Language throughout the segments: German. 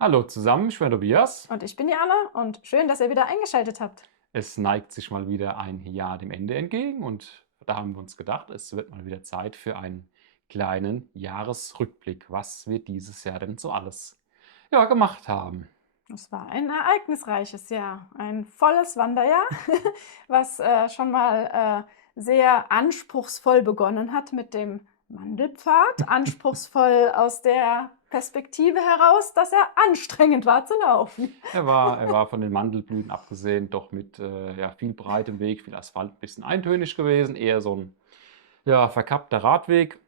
Hallo zusammen, ich bin Tobias. Und ich bin die Anna und schön, dass ihr wieder eingeschaltet habt. Es neigt sich mal wieder ein Jahr dem Ende entgegen und da haben wir uns gedacht, es wird mal wieder Zeit für einen kleinen Jahresrückblick, was wir dieses Jahr denn so alles gemacht haben. Es war ein ereignisreiches Jahr, ein volles Wanderjahr, was schon mal sehr anspruchsvoll begonnen hat mit dem Mandelpfad. Anspruchsvoll aus der Perspektive heraus, dass er anstrengend war zu laufen. Er war von den Mandelblüten abgesehen doch mit viel breitem Weg, viel Asphalt, ein bisschen eintönig gewesen, eher so ein verkappter Radweg.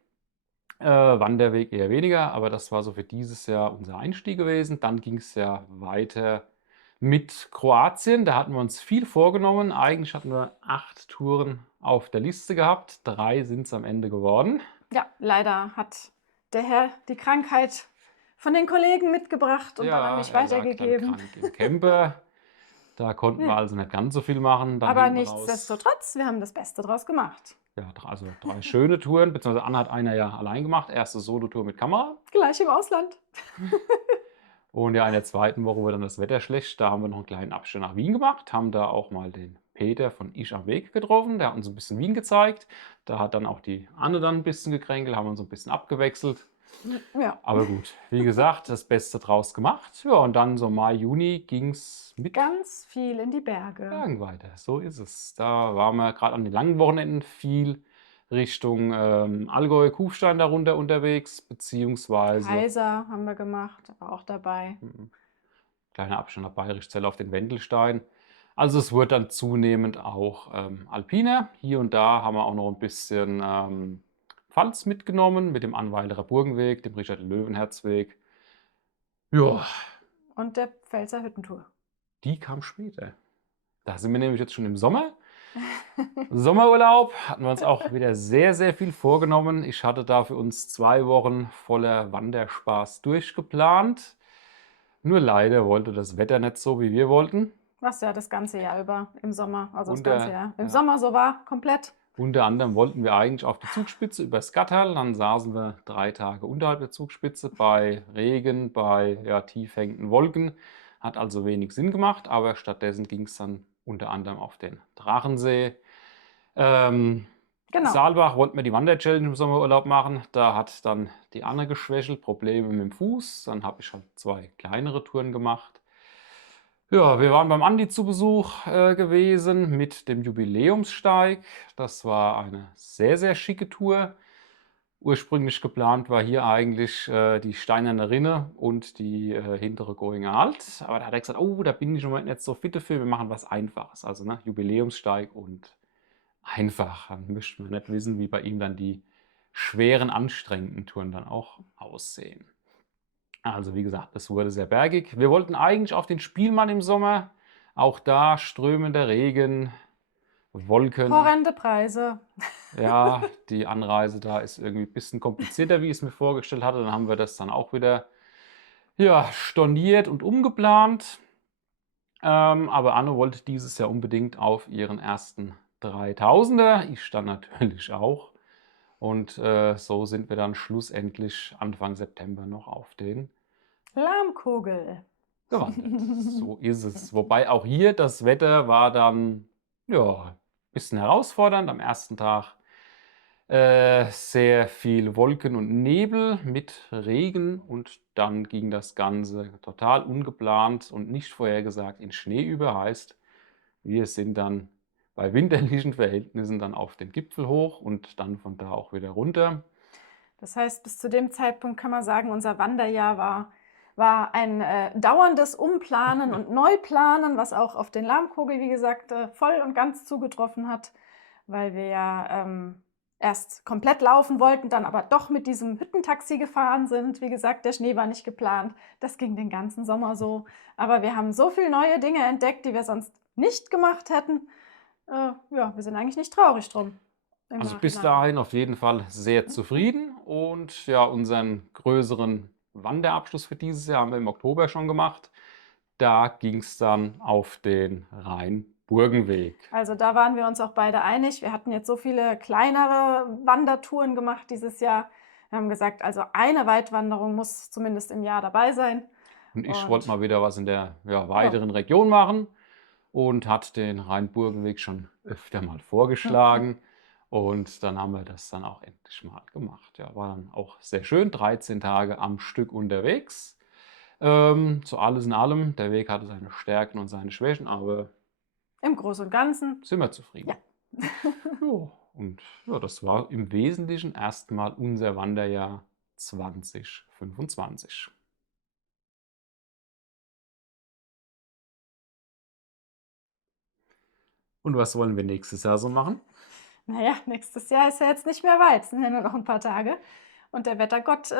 Wanderweg eher weniger, aber das war so für dieses Jahr unser Einstieg gewesen. Dann ging es ja weiter mit Kroatien. Da hatten wir uns viel vorgenommen. Eigentlich hatten wir 8 Touren auf der Liste gehabt. 3 sind es am Ende geworden. Ja, leider hat der Herr die Krankheit von den Kollegen mitgebracht und dann an Ja, mich er lag dann weitergegeben. krank im Camper. Da konnten wir Ja. also nicht ganz so viel machen. Dann Aber hinten raus, nichtsdestotrotz, wir haben das Beste draus gemacht. ja, also 3 schöne Touren, beziehungsweise Anna hat einer ja allein gemacht. Erste Solotour mit Kamera. Gleich im Ausland. Und ja, in der zweiten Woche war dann das Wetter schlecht. Da haben wir noch einen kleinen Abstecher nach Wien gemacht, haben da auch mal den Peter von Ich am Weg getroffen. Der hat uns ein bisschen Wien gezeigt. Da hat dann auch die Anne dann ein bisschen gekränkelt, haben uns so ein bisschen abgewechselt. Ja, Aber gut, wie gesagt, das Beste draus gemacht. Ja, und dann so Mai, Juni ging es mit ganz viel in die Berge. Bergen weiter. So ist es. Da waren wir gerade an den langen Wochenenden viel Richtung Allgäu, Kufstein darunter unterwegs, beziehungsweise Kaiser haben wir gemacht, war auch dabei. kleiner Abstand nach Bayerischzell auf den Wendelstein. Also es wird dann zunehmend auch alpiner. Hier und da haben wir auch noch ein bisschen Pfalz mitgenommen mit dem Anweilerer Burgenweg, dem Richard-Löwenherz-Weg. Ja, Und der Pfälzer Hüttentour. die kam später. Da sind wir nämlich jetzt schon im Sommer. Sommerurlaub hatten wir uns auch wieder sehr, sehr viel vorgenommen. Ich hatte da für uns 2 Wochen voller Wanderspaß durchgeplant. Nur leider wollte das Wetter nicht so, wie wir wollten. Was ja das ganze Jahr über im Sommer, also das ganze Unter, Jahr im ja, Sommer so war, komplett. unter anderem wollten wir eigentlich auf die Zugspitze übers Gatterl. Dann saßen wir 3 Tage unterhalb der Zugspitze bei Regen, bei tief hängenden Wolken. Hat also wenig Sinn gemacht, aber stattdessen ging es dann unter anderem auf den Drachensee. Ähm, Genau. Saalbach wollten wir die Wander-Challenge im Sommerurlaub machen. Da hat dann die Anne geschwächelt, Probleme mit dem Fuß. Dann habe ich halt 2 kleinere Touren gemacht. Ja, wir waren beim Andi zu Besuch gewesen mit dem Jubiläumssteig. Das war eine sehr, sehr schicke Tour. Ursprünglich geplant war hier eigentlich die Steinerne Rinne und die hintere Goinger Alt. Aber da hat er gesagt, oh, da bin ich im Moment nicht so fit dafür, wir machen was Einfaches. Also ne, Jubiläumssteig und einfach. Dann möchten wir nicht wissen, wie bei ihm dann die schweren, anstrengenden Touren dann auch aussehen. Also wie gesagt, es wurde sehr bergig. Wir wollten eigentlich auf den Spielmann im Sommer. Auch da strömender Regen, Wolken. Horrende Preise. Ja, die Anreise da ist irgendwie ein bisschen komplizierter, wie ich es mir vorgestellt hatte. Dann haben wir das dann auch wieder storniert und umgeplant. Aber Anne wollte dieses Jahr unbedingt auf ihren ersten 3000er. Ich dann natürlich auch. Und so sind wir dann schlussendlich Anfang September noch auf den Lahmkogel. gewandert. So ist es. Wobei auch hier das Wetter war dann, ja, bisschen herausfordernd. Am ersten Tag sehr viel Wolken und Nebel mit Regen und dann ging das Ganze total ungeplant und nicht vorhergesagt in Schnee über. Heißt, wir sind dann bei winterlichen Verhältnissen dann auf den Gipfel hoch und dann von da auch wieder runter. Das heißt, bis zu dem Zeitpunkt kann man sagen, unser Wanderjahr war ein dauerndes Umplanen und Neuplanen, was auch auf den Lahmkogel, wie gesagt, voll und ganz zugetroffen hat, weil wir ja erst komplett laufen wollten, dann aber doch mit diesem Hüttentaxi gefahren sind. Wie gesagt, der Schnee war nicht geplant. Das ging den ganzen Sommer so. Aber wir haben so viele neue Dinge entdeckt, die wir sonst nicht gemacht hätten. Ja, wir sind eigentlich nicht traurig drum im Also bis Nachhinein. dahin auf jeden Fall sehr zufrieden und ja, unseren größeren Wanderabschluss für dieses Jahr haben wir im Oktober schon gemacht. Da ging es dann auf den Rhein-Burgenweg. Also da waren wir uns auch beide einig. Wir hatten jetzt so viele kleinere Wandertouren gemacht dieses Jahr. Wir haben gesagt, also eine Weitwanderung muss zumindest im Jahr dabei sein. Und ich wollte Und mal wieder was in der ja. weiteren Region machen und hat den Rhein-Burgen-Weg schon öfter mal vorgeschlagen. Und dann haben wir das dann auch endlich mal gemacht. Ja, war dann auch sehr schön, 13 Tage am Stück unterwegs. So alles in allem, der Weg hatte seine Stärken und seine Schwächen, aber Im Großen und Ganzen, sind wir ja. zufrieden. Ja, und ja, das war im Wesentlichen erstmal unser Wanderjahr 2025. Und was wollen wir nächstes Jahr so machen? Naja, nächstes Jahr ist ja jetzt nicht mehr weit, es sind ja nur noch ein paar Tage. Und der Wettergott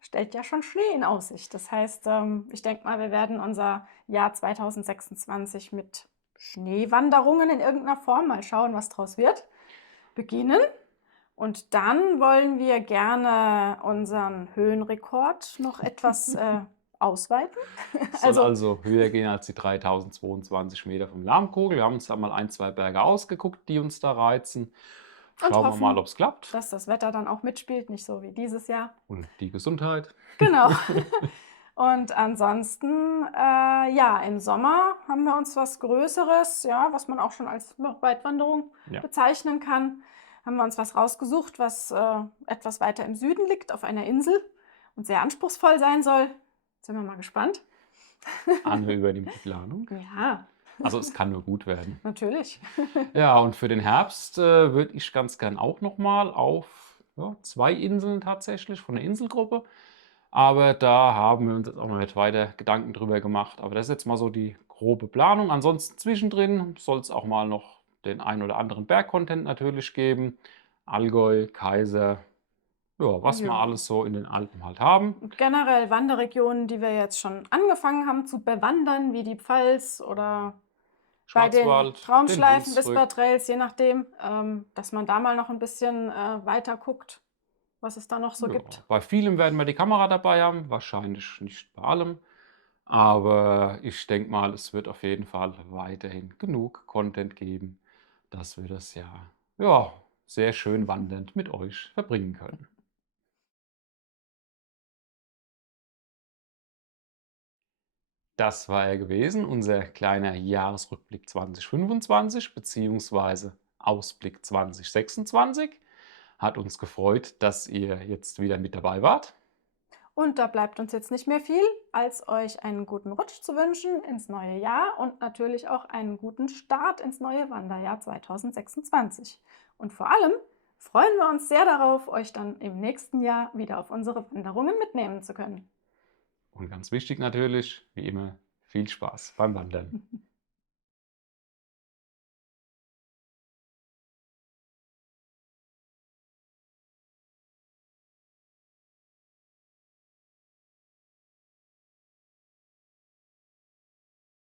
stellt ja schon Schnee in Aussicht. Das heißt, ich denke mal, wir werden unser Jahr 2026 mit Schneewanderungen in irgendeiner Form, mal schauen, was draus wird, beginnen. Und dann wollen wir gerne unseren Höhenrekord noch etwas ausweiten. Es soll Also also höher gehen als die 3022 Meter vom Lahmkogel. Wir haben uns da mal ein, zwei Berge ausgeguckt, die uns da reizen. und Schauen wir mal, hoffen, ob es klappt. dass das Wetter dann auch mitspielt, nicht so wie dieses Jahr. Und die Gesundheit. Genau. Und ansonsten, ja, im Sommer haben wir uns was Größeres, ja, was man auch schon als Weitwanderung Ja. bezeichnen kann, haben wir uns was rausgesucht, was etwas weiter im Süden liegt, auf einer Insel und sehr anspruchsvoll sein soll. Sind wir mal gespannt. Anne übernimmt die Planung. Ja, Also es kann nur gut werden. natürlich. Ja, und für den Herbst würde ich ganz gern auch noch mal auf 2 Inseln tatsächlich von der Inselgruppe. Aber da haben wir uns jetzt auch noch nicht weiter Gedanken drüber gemacht. Aber das ist jetzt mal so die grobe Planung. Ansonsten zwischendrin soll es auch mal noch den ein oder anderen Bergcontent natürlich geben. Allgäu, Kaiser, ja, was wir Ja. alles so in den Alpen halt haben. Und generell Wanderregionen, die wir jetzt schon angefangen haben zu bewandern, wie die Pfalz oder bei den Schwarzwald, den Traumschleifen, Hunsrück. Wispertrails, je nachdem, dass man da mal noch ein bisschen weiter guckt, was es da noch so Ja, gibt. bei vielem werden wir die Kamera dabei haben, wahrscheinlich nicht bei allem. Aber ich denke mal, es wird auf jeden Fall weiterhin genug Content geben, dass wir das Jahr sehr schön wandernd mit euch verbringen können. Das war er gewesen, unser kleiner Jahresrückblick 2025 bzw. Ausblick 2026. Hat uns gefreut, dass ihr jetzt wieder mit dabei wart. Und da bleibt uns jetzt nicht mehr viel, als euch einen guten Rutsch zu wünschen ins neue Jahr und natürlich auch einen guten Start ins neue Wanderjahr 2026. Und vor allem freuen wir uns sehr darauf, euch dann im nächsten Jahr wieder auf unsere Wanderungen mitnehmen zu können. Und ganz wichtig natürlich, wie immer, viel Spaß beim Wandern.